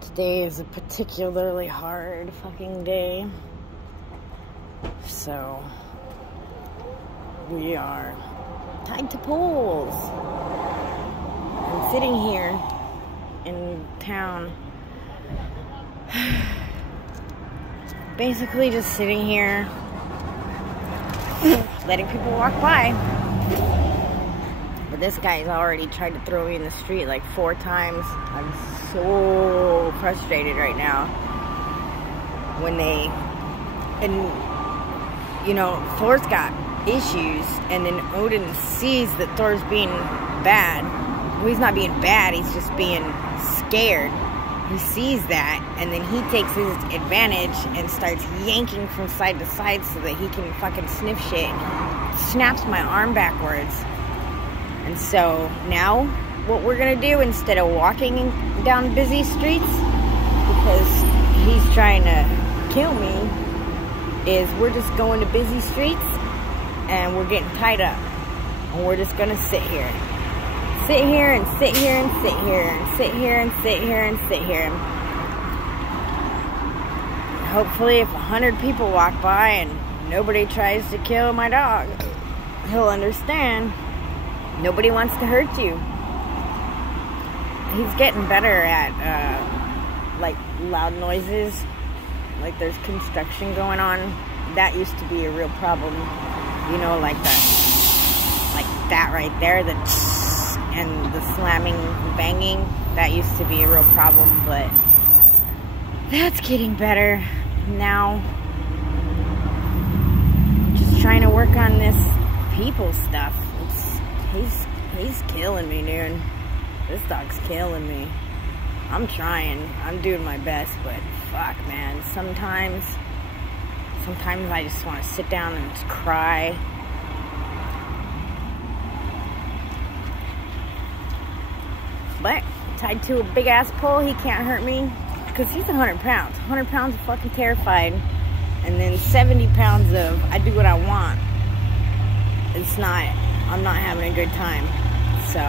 Today is a particularly hard fucking day. So, we are tied to poles. I'm sitting here in town. Basically just sitting here, letting people walk by. But this guy's already tried to throw me in the street like 4 times. I'm so frustrated right now. Thor's got issues, and then Odin sees that Thor's being bad. Well, he's not being bad, he's just being scared. He sees that, and then he takes his advantage and starts yanking from side to side so that he can fucking sniff shit. Snaps my arm backwards. And so now what we're gonna do, instead of walking down busy streets because he's trying to kill me, is we're just going to busy streets and we're getting tied up, and we're just gonna sit here. Sit here and sit here and sit here and sit here and sit here and sit here. Hopefully if 100 people walk by and nobody tries to kill my dog, he'll understand. Nobody wants to hurt you. He's getting better at like loud noises, like there's construction going on. That used to be a real problem, you know, like that right there, and the slamming, banging, that used to be a real problem, but that's getting better now. I'm just trying to work on this people stuff. He's killing me, dude. This dog's killing me. I'm trying. I'm doing my best, but fuck, man. Sometimes I just want to sit down and just cry. But tied to a big ass pole, he can't hurt me because he's 100 pounds. 100 pounds of fucking terrified, and then 70 pounds of I do what I want. I'm not having a good time. So,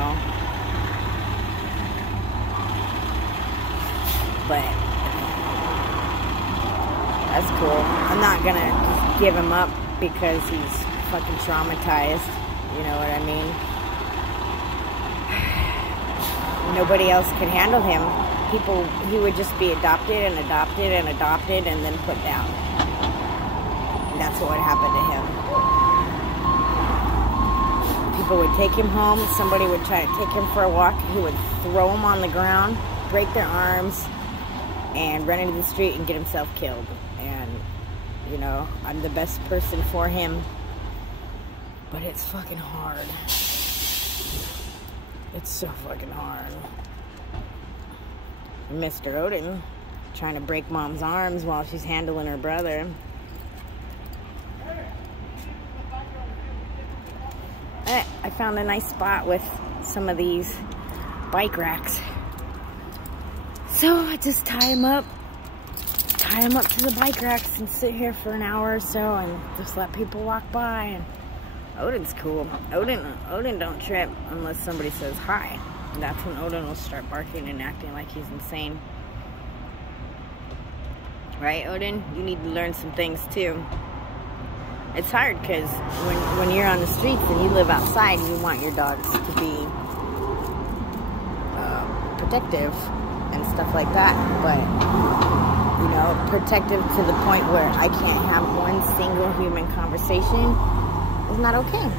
but that's cool. I'm not gonna just give him up because he's fucking traumatized. You know what I mean? Nobody else can handle him. He would just be adopted and adopted and adopted and then put down. And that's what would happen to him. People would take him home. Somebody would try to take him for a walk. He would throw him on the ground, break their arms, and run into the street and get himself killed. And, you know, I'm the best person for him. But it's fucking hard. It's so fucking hard. Mr. Odin trying to break Mom's arms while she's handling her brother. I found a nice spot with some of these bike racks. So I just tie them up to the bike racks and sit here for an hour or so and just let people walk by. And Odin's cool. Odin don't trip unless somebody says hi. And that's when Odin will start barking and acting like he's insane. Right, Odin? You need to learn some things too. It's hard because when you're on the streets and you live outside, you want your dogs to be protective and stuff like that. But, you know, protective to the point where I can't have one single human conversation is not okay.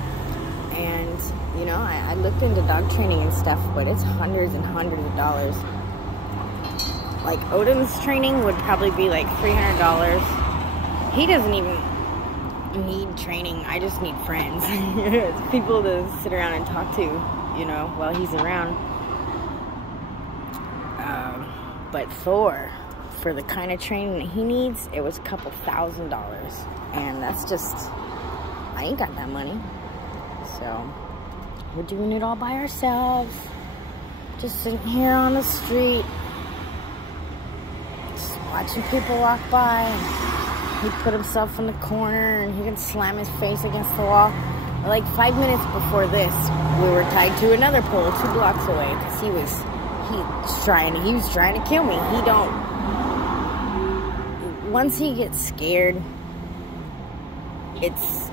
And, you know, I looked into dog training and stuff, but it's hundreds and hundreds of dollars. Like, Odin's training would probably be like $300. He doesn't even need training. I just need friends. People to sit around and talk to, you know, while he's around. But Thor, for the kind of training that he needs, it was a couple $1,000. And that's just, I ain't got that money. So, we're doing it all by ourselves. Just sitting here on the street. Just watching people walk by. He put himself in the corner and he can slam his face against the wall. Like 5 minutes before this, we were tied to another pole 2 blocks away because he was he was trying to kill me. Once he gets scared, it's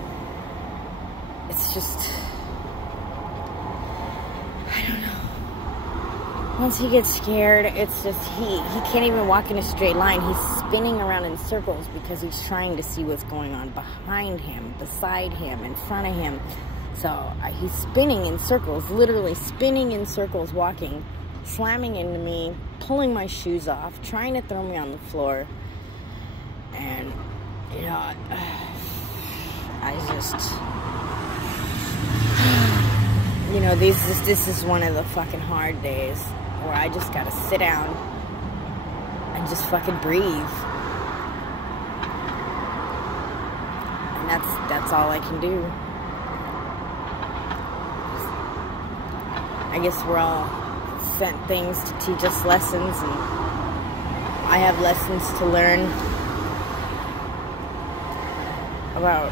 just, I don't know. Once he gets scared, it's just, he can't even walk in a straight line. He's spinning around in circles because he's trying to see what's going on behind him, beside him, in front of him. So he's spinning in circles, literally spinning in circles, walking, slamming into me, pulling my shoes off, trying to throw me on the floor. And, you know, I just, you know, this is one of the fucking hard days where I just gotta sit down and just fucking breathe. And that's all I can do. I guess we're all sent things to teach us lessons, and I have lessons to learn about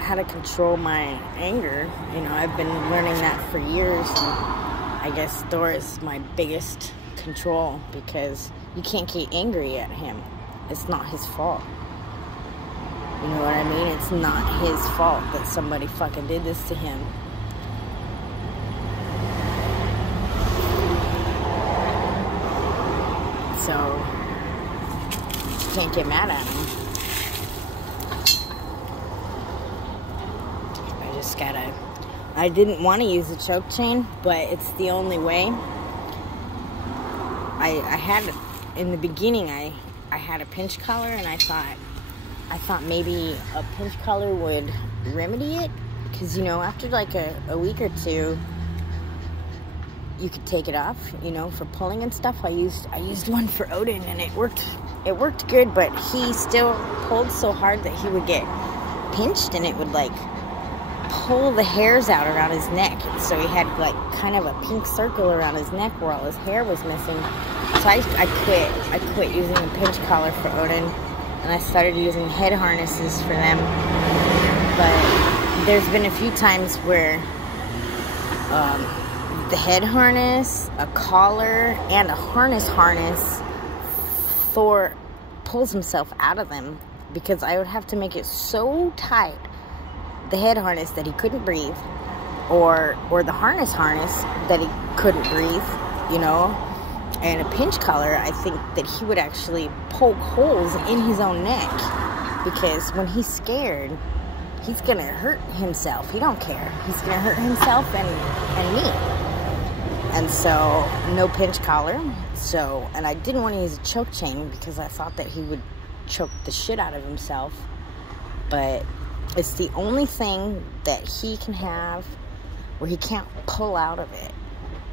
how to control my anger. You know, I've been learning that for years, and I guess Thor is my biggest control, because you can't get angry at him. It's not his fault. You know what I mean? It's not his fault that somebody fucking did this to him. So, you can't get mad at him. I just gotta, I didn't want to use a choke chain, but it's the only way. I had, in the beginning, I had a pinch collar, and I thought maybe a pinch collar would remedy it, because, you know, after like a week or two, you could take it off, you know, for pulling and stuff. I used one for Odin, and it worked good, but he still pulled so hard that he would get pinched, and it would like pull the hairs out around his neck. So he had like kind of a pink circle around his neck where all his hair was missing. So I quit using a pinch collar for Odin, and I started using head harnesses for them. But there's been a few times where the head harness, a collar, and a harness, Thor pulls himself out of them, because I would have to make it so tight, the head harness, that he couldn't breathe, or the harness that he couldn't breathe, you know. And a pinch collar, I think that he would actually poke holes in his own neck, because when he's scared, he's gonna hurt himself. He don't care. He's gonna hurt himself and me. And so, no pinch collar. So, and I didn't want to use a choke chain, because I thought that he would choke the shit out of himself. But it's the only thing that he can have where he can't pull out of it.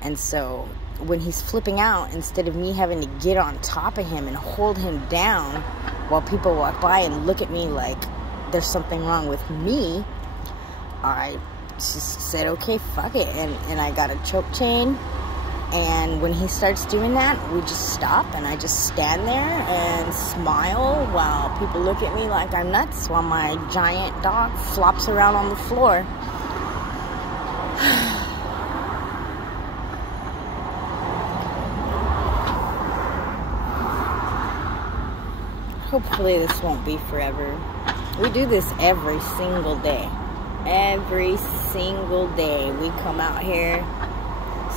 And so, when he's flipping out, instead of me having to get on top of him and hold him down while people walk by and look at me like there's something wrong with me, I just said, okay, fuck it, and I got a choke chain. And when he starts doing that, we just stop, and I just stand there and smile while people look at me like I'm nuts, while my giant dog flops around on the floor. Hopefully this won't be forever. We do this every single day. Every single day we come out here.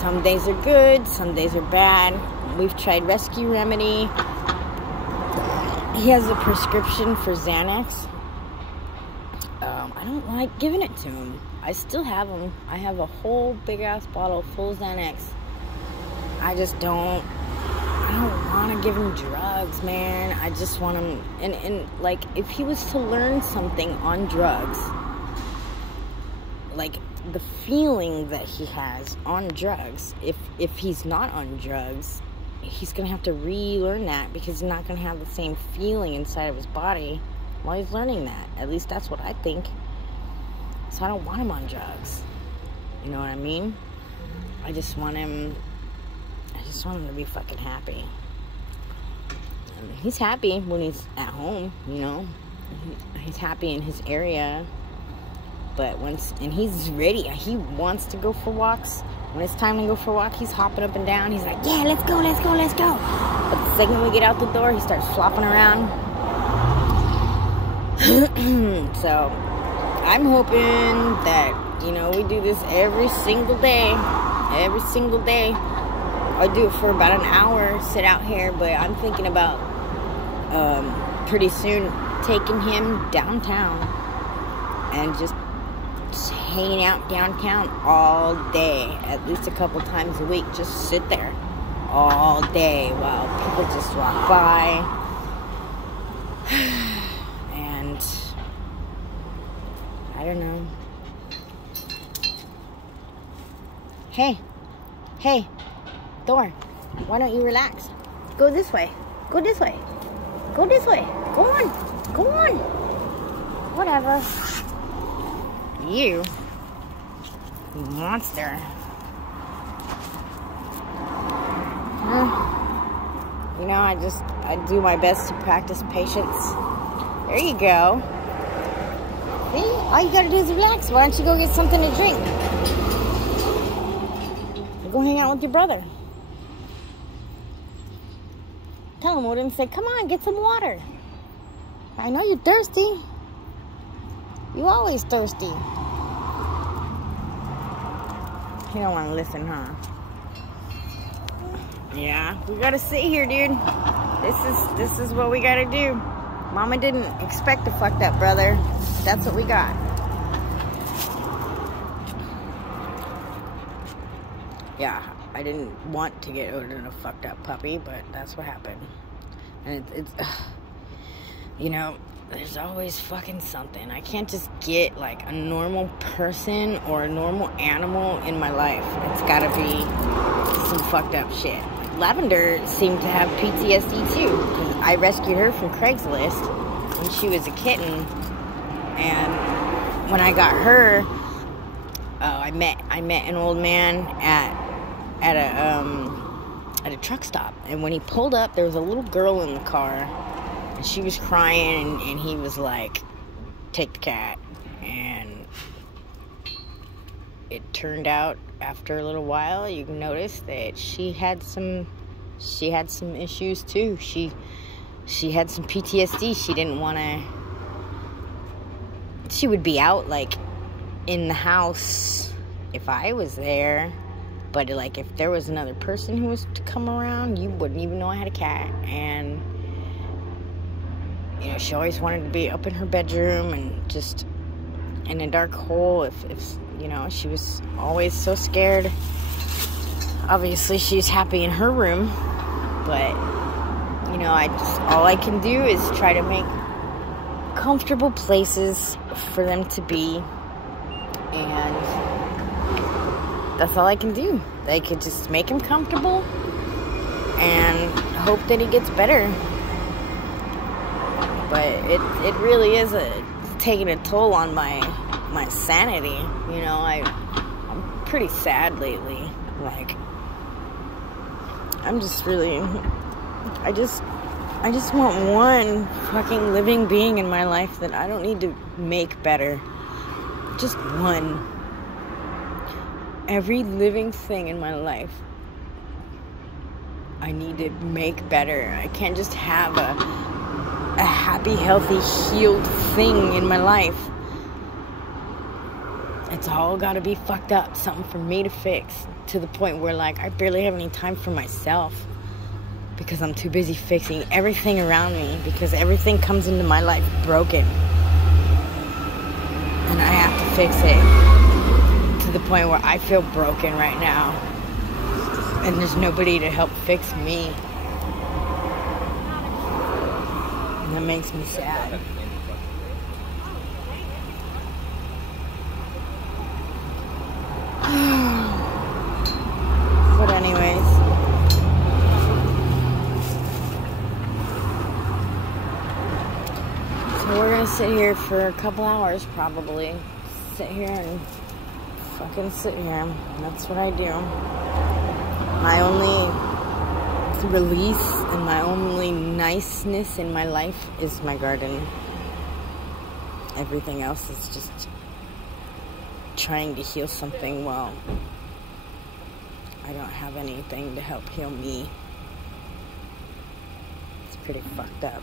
Some days are good, some days are bad. We've tried Rescue Remedy. He has a prescription for Xanax. I don't like giving it to him. I still have them. I have a whole big ass bottle full of Xanax. I don't want to give him drugs, man. I just want him, and like, if he was to learn something on drugs, like the feeling that he has on drugs, if he's not on drugs, he's gonna have to relearn that, because he's not gonna have the same feeling inside of his body while he's learning that. At least that's what I think. So I don't want him on drugs. You know what I mean? I just want him to be fucking happy. I mean, he's happy when he's at home, you know. He's happy in his area. But and he's ready. He wants to go for walks. When it's time to go for a walk, he's hopping up and down. He's like, yeah, let's go, let's go, let's go. But the second we get out the door, he starts flopping around. So, I'm hoping that, you know, we do this every single day. Every single day. I do it for about an hour, sit out here. But I'm thinking about pretty soon taking him downtown and just hanging out downtown all day, at least a couple times a week. Just sit there all day while people just walk by. And I don't know. Hey, Thor, why don't you relax? Go this way. Go this way. Go this way. Go on. Go on. Whatever. You monster. You know, I do my best to practice patience. There you go. See? All you gotta do is relax. Why don't you go get something to drink? Go hang out with your brother. Tell him, Odin, say, come on, get some water. I know you're thirsty. You always thirsty. You don't want to listen, huh? Yeah, we gotta sit here, dude. This is what we gotta do. Mama didn't expect a fucked up brother. That's what we got. Yeah, I didn't want to get Odin a fucked up puppy, but that's what happened. And it's you know, there's always fucking something. I can't just get like a normal person or a normal animal in my life. It's gotta be some fucked up shit. Lavender seemed to have PTSD too, because I rescued her from Craigslist when she was a kitten, and when I got her, I met an old man at a truck stop, and when he pulled up, there was a little girl in the car, and she was crying, and he was like, take the cat. And it turned out after a little while, you notice that she had some issues too. She had some PTSD. She didn't want to. She would be out like in the house if I was there, but like if there was another person who was to come around, you wouldn't even know I had a cat. And you know, she always wanted to be up in her bedroom and just in a dark hole. If you know, she was always so scared. Obviously, she's happy in her room, but you know, all I can do is try to make comfortable places for them to be, and that's all I can do. I could just make him comfortable and hope that he gets better. But it really is taking a toll on my sanity. You know, I'm pretty sad lately. Like, I'm just really, I just want one fucking living being in my life that I don't need to make better. Just one. Every living thing in my life, I need to make better. I can't just have a happy, healthy, healed thing in my life. It's all gotta be fucked up. Something for me to fix. To the point where, like, I barely have any time for myself. Because I'm too busy fixing everything around me. Because everything comes into my life broken. And I have to fix it. To the point where I feel broken right now. And there's nobody to help fix me. And that makes me sad. But anyways, so we're gonna sit here for a couple hours probably. Sit here and fucking sit here. That's what I do. My only release and my only niceness in my life is my garden. Everything else is just trying to heal something. Well, don't have anything to help heal me. It's pretty fucked up.